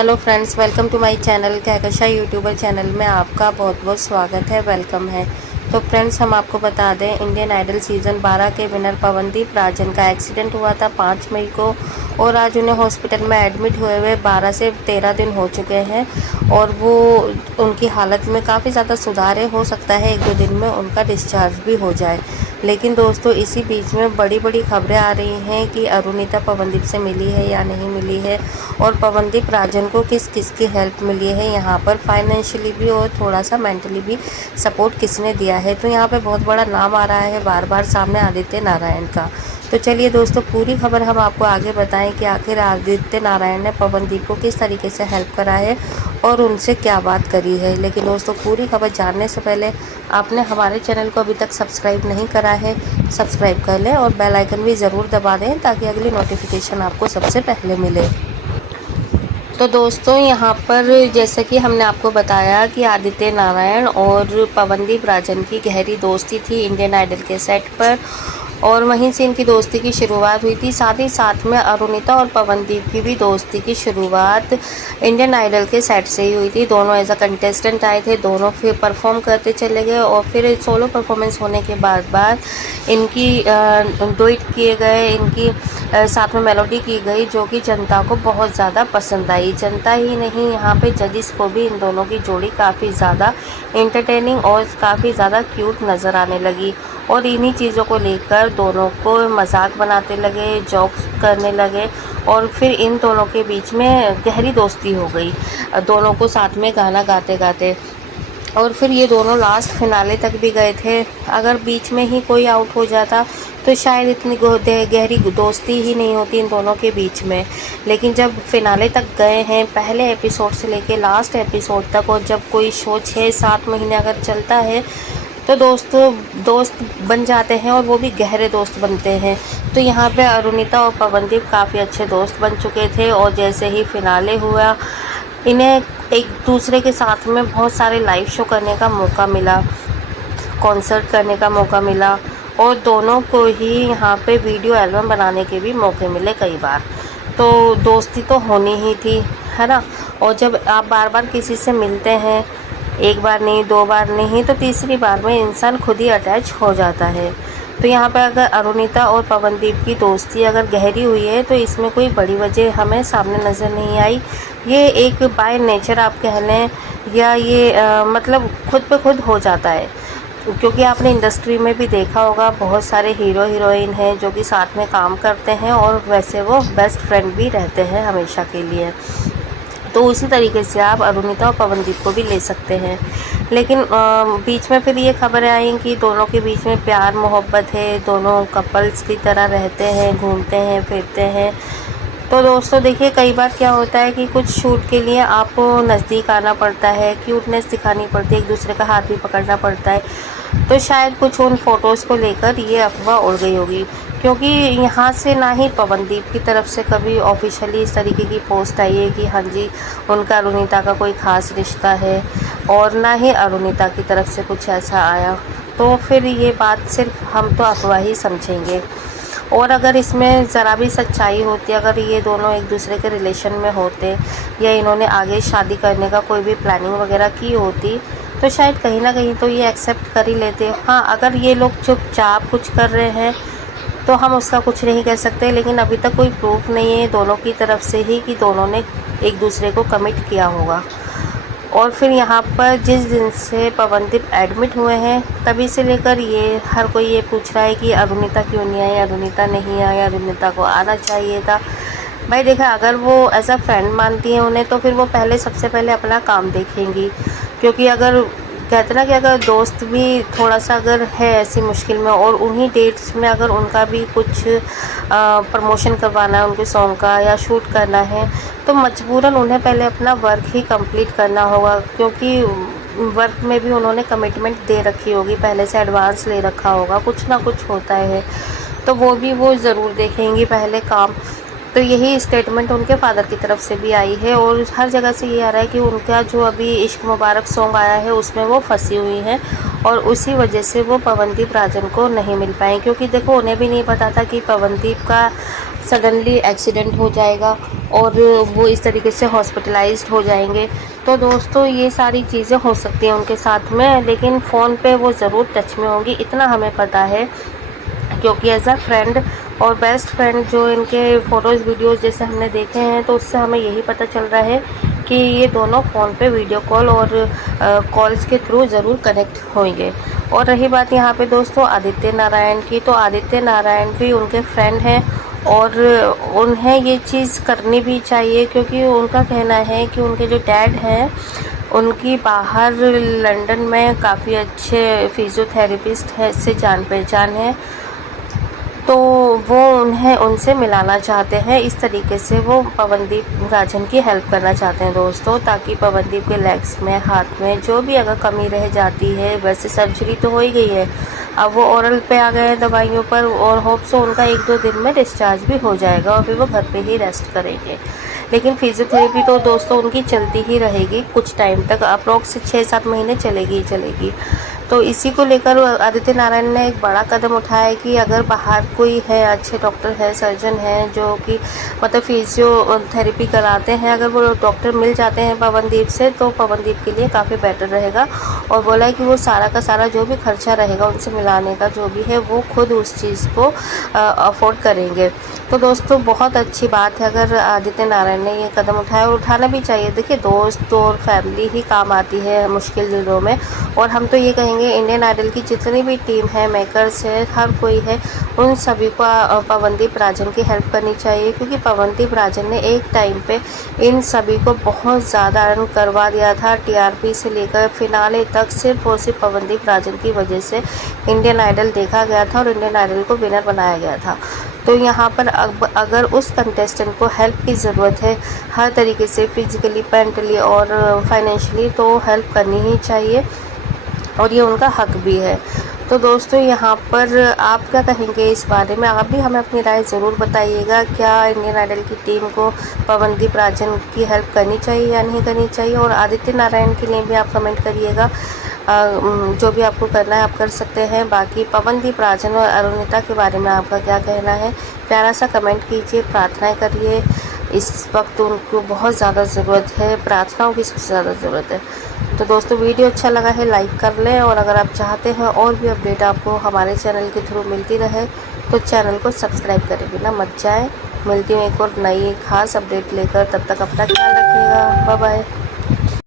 Hello friends, welcome to my channel Kahkasha youtuber channel में आपका बहुत बहुत स्वागत है, वेलकम है। तो फ्रेंड्स, हम आपको बता दें, इंडियन आइडल सीज़न 12 के विनर पवनदीप राजन का एक्सीडेंट हुआ था 5 मई को और आज उन्हें हॉस्पिटल में एडमिट हुए हुए 12 से 13 दिन हो चुके हैं और वो उनकी हालत में काफ़ी ज़्यादा सुधार है। हो सकता है 1-2 दिन में उनका डिस्चार्ज भी हो जाए। लेकिन दोस्तों, इसी बीच में बड़ी बड़ी खबरें आ रही हैं कि अरुणिता पवनदीप से मिली है या नहीं मिली है और पवनदीप राजन को किस किस की हेल्प मिली है, यहाँ पर फाइनेंशियली भी और थोड़ा सा मेंटली भी सपोर्ट किसने दिया है। तो यहाँ पे बहुत बड़ा नाम आ रहा है बार बार सामने आदित्य नारायण का। तो चलिए दोस्तों, पूरी खबर हम आपको आगे बताएं कि आखिर आदित्य नारायण ने पवनदीप को किस तरीके से हेल्प करा है और उनसे क्या बात करी है। लेकिन दोस्तों, पूरी खबर जानने से पहले आपने हमारे चैनल को अभी तक सब्सक्राइब नहीं करा है, सब्सक्राइब कर लें और बेल आइकन भी ज़रूर दबा दें ताकि अगली नोटिफिकेशन आपको सबसे पहले मिले। तो दोस्तों, यहाँ पर जैसे कि हमने आपको बताया कि आदित्य नारायण और पवनदीप राजन की गहरी दोस्ती थी इंडियन आइडल के सेट पर और वहीं से इनकी दोस्ती की शुरुआत हुई थी। साथ ही साथ में अरुणिता और पवनदीप की भी दोस्ती की शुरुआत इंडियन आइडल के सेट से ही हुई थी। दोनों एज अ कंटेस्टेंट आए थे, दोनों फिर परफॉर्म करते चले गए और फिर सोलो परफॉर्मेंस होने के बाद इनकी डुएट किए गए, इनकी साथ में मेलोडी की गई जो कि जनता को बहुत ज़्यादा पसंद आई। जनता ही नहीं, यहाँ पे जजिस को भी इन दोनों की जोड़ी काफ़ी ज़्यादा एंटरटेनिंग और काफ़ी ज़्यादा क्यूट नज़र आने लगी और इन्हीं चीज़ों को लेकर दोनों को मजाक बनाते लगे, जोक्स करने लगे और फिर इन दोनों के बीच में गहरी दोस्ती हो गई, दोनों को साथ में गाना गाते गाते। और फिर ये दोनों लास्ट फिनाले तक भी गए थे। अगर बीच में ही कोई आउट हो जाता तो शायद इतनी गहरी दोस्ती ही नहीं होती इन दोनों के बीच में। लेकिन जब फिनाले तक गए हैं, पहले एपिसोड से लेके लास्ट एपिसोड तक, और जब कोई शो 6-7 महीने अगर चलता है तो दोस्तों दोस्त बन जाते हैं और वो भी गहरे दोस्त बनते हैं। तो यहाँ पे अरुणिता और पवनदीप काफ़ी अच्छे दोस्त बन चुके थे और जैसे ही फिनाले हुआ, इन्हें एक दूसरे के साथ में बहुत सारे लाइव शो करने का मौका मिला, कॉन्सर्ट करने का मौका मिला और दोनों को ही यहाँ पे वीडियो एल्बम बनाने के भी मौके मिले कई बार। तो दोस्ती तो होनी ही थी, है ना। और जब आप बार बार किसी से मिलते हैं, एक बार नहीं, 2 बार नहीं, तो तीसरी बार में इंसान खुद ही अटैच हो जाता है। तो यहाँ पर अगर अरुणिता और पवनदीप की दोस्ती अगर गहरी हुई है तो इसमें कोई बड़ी वजह हमें सामने नज़र नहीं आई। ये एक बाय नेचर आप कह लें या ये मतलब खुद पे खुद हो जाता है, क्योंकि आपने इंडस्ट्री में भी देखा होगा बहुत सारे हीरो हीरोइन हैं जो कि साथ में काम करते हैं और वैसे वो बेस्ट फ्रेंड भी रहते हैं हमेशा के लिए। तो उसी तरीके से आप अरुणिता और पवनदीप को भी ले सकते हैं। लेकिन बीच में फिर ये खबरें आई कि दोनों के बीच में प्यार मोहब्बत है, दोनों कपल्स की तरह रहते हैं, घूमते हैं, फिरते हैं। तो दोस्तों देखिए, कई बार क्या होता है कि कुछ शूट के लिए आपको नज़दीक आना पड़ता है, क्यूटनेस दिखानी पड़ती है, एक दूसरे का हाथ भी पकड़ना पड़ता है। तो शायद कुछ उन फ़ोटोज़ को लेकर ये अफवाह उड़ गई होगी, क्योंकि यहाँ से ना ही पवनदीप की तरफ से कभी ऑफिशियली इस तरीके की पोस्ट आई है कि हाँ जी उनका अरुणिता का कोई ख़ास रिश्ता है, और ना ही अरुणिता की तरफ से कुछ ऐसा आया। तो फिर ये बात सिर्फ हम तो अफवाह ही समझेंगे। और अगर इसमें ज़रा भी सच्चाई होती, अगर ये दोनों एक दूसरे के रिलेशन में होते या इन्होंने आगे शादी करने का कोई भी प्लानिंग वगैरह की होती, तो शायद कहीं ना कहीं तो ये एक्सेप्ट कर ही लेते। हाँ, अगर ये लोग चुपचाप कुछ कर रहे हैं तो हम उसका कुछ नहीं कह सकते, लेकिन अभी तक कोई प्रूफ नहीं है दोनों की तरफ से ही कि दोनों ने एक दूसरे को कमिट किया होगा। और फिर यहाँ पर जिस दिन से पवनदीप एडमिट हुए हैं तभी से लेकर ये हर कोई ये पूछ रहा है कि अरुणिता क्यों नहीं आई, अरुणिता नहीं आई, अरुणिता को आना चाहिए था। भाई देखा, अगर वो एज अ फ्रेंड मानती हैं उन्हें तो फिर वो पहले सबसे पहले अपना काम देखेंगी। क्योंकि अगर कहते ना कि अगर दोस्त भी थोड़ा सा अगर है ऐसी मुश्किल में और उन्हीं डेट्स में अगर उनका भी कुछ प्रमोशन करवाना है उनके सॉन्ग का या शूट करना है, तो मजबूरन उन्हें पहले अपना वर्क ही कंप्लीट करना होगा, क्योंकि वर्क में भी उन्होंने कमिटमेंट दे रखी होगी, पहले से एडवांस ले रखा होगा, कुछ ना कुछ होता है, तो वो भी वो ज़रूर देखेंगी पहले काम। तो यही स्टेटमेंट उनके फादर की तरफ से भी आई है और हर जगह से ये आ रहा है कि उनका जो अभी इश्क मुबारक सॉन्ग आया है उसमें वो फंसी हुई हैं और उसी वजह से वो पवनदीप राजन को नहीं मिल पाए। क्योंकि देखो, उन्हें भी नहीं पता था कि पवनदीप का सडनली एक्सीडेंट हो जाएगा और वो इस तरीके से हॉस्पिटलाइज्ड हो जाएंगे। तो दोस्तों ये सारी चीज़ें हो सकती हैं उनके साथ में, लेकिन फ़ोन पे वो ज़रूर टच में होंगी, इतना हमें पता है। क्योंकि एज अ फ्रेंड और बेस्ट फ्रेंड जो इनके फ़ोटोज़ वीडियोज़ जैसे हमने देखे हैं, तो उससे हमें यही पता चल रहा है कि ये दोनों फ़ोन पे वीडियो कॉल और कॉल्स के थ्रू ज़रूर कनेक्ट होंगे। और रही बात यहाँ पे दोस्तों आदित्य नारायण की, तो आदित्य नारायण भी उनके फ्रेंड हैं और उन्हें ये चीज़ करनी भी चाहिए, क्योंकि उनका कहना है कि उनके जो डैड हैं उनकी बाहर लंदन में काफ़ी अच्छे फिजियोथेरेपिस्ट है से जान पहचान है, तो वो उन्हें उनसे मिलाना चाहते हैं। इस तरीके से वो पवनदीप राजन की हेल्प करना चाहते हैं दोस्तों, ताकि पवनदीप के लेग्स में, हाथ में जो भी अगर कमी रह जाती है, वैसे सर्जरी तो हो ही गई है, अब वो ओरल पे आ गए हैं दवाइयों पर, और होप सो उनका 1-2 दिन में डिस्चार्ज भी हो जाएगा और फिर वो घर पे ही रेस्ट करेंगे। लेकिन फिजियोथेरेपी तो दोस्तों उनकी चलती ही रहेगी कुछ टाइम तक, अप्रॉक्स 6-7 महीने चलेगी ही चलेगी। तो इसी को लेकर आदित्य नारायण ने एक बड़ा कदम उठाया है कि अगर बाहर कोई है, अच्छे डॉक्टर है, सर्जन हैं जो कि मतलब फिजियोथेरेपी कराते हैं, अगर वो डॉक्टर मिल जाते हैं पवनदीप से, तो पवनदीप के लिए काफ़ी बेटर रहेगा। और बोला है कि वो सारा का सारा जो भी खर्चा रहेगा उनसे मिलाने का जो भी है, वो खुद उस चीज़ को अफोर्ड करेंगे। तो दोस्तों बहुत अच्छी बात है अगर आदित्य नारायण ने ये कदम उठाया, और उठाना भी चाहिए। देखिए दोस्त और फैमिली ही काम आती है मुश्किल दिनों में, और हम तो ये कहेंगे इंडियन आइडल की जितनी भी टीम है, मेकर्स है, हर कोई है, उन सभी को पवनदीप राजन की हेल्प करनी चाहिए, क्योंकि पवनदीप राजन ने एक टाइम पे इन सभी को बहुत ज़्यादा अर्न करवा दिया था। टीआरपी से लेकर फिनाले तक सिर्फ और सिर्फ पवनदीप राजन की वजह से इंडियन आइडल देखा गया था और इंडियन आइडल को विनर बनाया गया था। तो यहाँ पर अब अगर उस कंटेस्टेंट को हेल्प की ज़रूरत है हर तरीके से, फिजिकली, मेंटली और फाइनेंशियली, तो हेल्प करनी ही चाहिए और ये उनका हक भी है। तो दोस्तों यहाँ पर आप क्या कहेंगे इस बारे में? आप भी हमें अपनी राय ज़रूर बताइएगा। क्या इंडियन आइडल की टीम को पवनदीप राजन की हेल्प करनी चाहिए या नहीं करनी चाहिए? और आदित्य नारायण के लिए भी आप कमेंट करिएगा। जो भी आपको करना है आप कर सकते हैं। बाकी पवनदीप राजन और अरुणिता के बारे में आपका क्या कहना है? प्यारा सा कमेंट कीजिए, प्रार्थनाएँ करिए। इस वक्त उनको बहुत ज़्यादा ज़रूरत है, प्रार्थनाओं की सबसे ज़्यादा ज़रूरत है। तो दोस्तों वीडियो अच्छा लगा है लाइक कर लें, और अगर आप चाहते हैं और भी अपडेट आपको हमारे चैनल के थ्रू मिलती रहे, तो चैनल को सब्सक्राइब करे बिना मत जाएं। मिलती हूँ एक और नई खास अपडेट लेकर, तब तक अपना ख्याल रखिएगा। Bye bye.